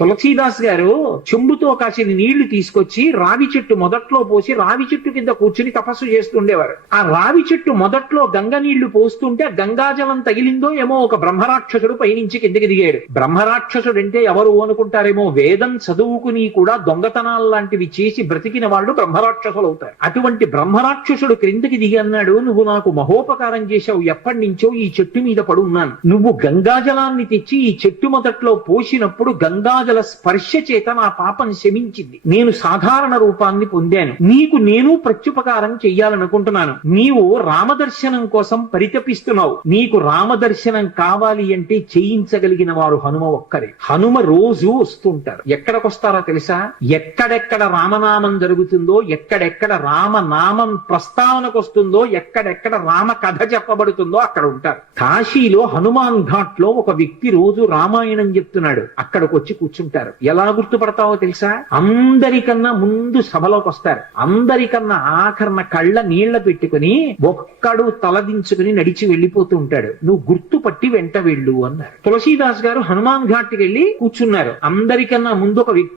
తులసీదాస్ గారు చెంబుతో కాసిన నీళ్లు తీసుకొచ్చి రావి చెట్టు మొదట్లో పోసి రావి చెట్టు కింద కూర్చుని తపస్సు చేస్తుండేవారు. ఆ రావి చెట్టు మొదట్లో గంగ నీళ్లు పోస్తుంటే గంగాజలం తగిలిందో ఏమో ఒక బ్రహ్మరాక్షసుడు పైనుంచి కిందకి దిగాడు. బ్రహ్మరాక్షసుడు అంటే ఎవరు అనుకుంటారేమో, వేదం చదువుకుని కూడా దొంగతనాలు లాంటివి చేసి బ్రతికిన వాళ్ళు బ్రహ్మరాక్షసులు అవుతారు. అటువంటి బ్రహ్మరాక్షసుడు క్రిందకి దిగి అన్నాడు, నువ్వు నాకు మహోపకారం చేశావు, ఎప్పటి నుంచో ఈ చెట్టు మీద పడున్నాను. నువ్వు గంగాజలాన్ని తెచ్చి ఈ చెట్టు మొదట్లో పోసినప్పుడు గంగాజల స్పర్శ చేత నా పాపం శమించింది. నేను సాధారణ రూపాన్ని పొందాను. నీకు నేను ప్రత్యుపకారం చెయ్యాలనుకుంటున్నాను. నీవు రామదర్శనం కోసం పరితపిస్తున్నావు. నీకు రామదర్శనం కావాలి అంటే చేయించగలిగిన వారు హనుమ ఒక్కరే. హనుమ రోజు వస్తుంటారు. ఎక్కడికొస్తారో తెలుసా? ఎక్కడెక్కడ రామనామం జరుగుతుందో, ఎక్కడెక్కడ రామనామం ప్రస్తావనకు వస్తుందో, ఎక్కడెక్కడ రామ కథ చెప్పబడుతుందో అక్కడ ఉంటారు. కాశీలో హనుమాన్ ఘాట్ లో ఒక వ్యక్తి రోజు రామాయణం చెప్తున్నాడు. అక్కడికి వచ్చి కూర్చుంటారు. ఎలా గుర్తుపడతావో తెలుసా? అందరికన్నా ముందు సభలోకి వస్తారు. అందరికన్నా ఆఖరణ కళ్ళ నీళ్ల పెట్టుకుని ఒక్కడు తలదించుకుని నడిచి వెళ్ళిపోతూ ఉంటాడు. నువ్వు గుర్తుపట్టి వెంట వెళ్ళు అన్నారు. తులసీదాస్ గారు హనుమాన్ ఘాట్కి వెళ్ళి కూర్చున్నారు. అందరికన్నా ముందు ఒక వ్యక్తి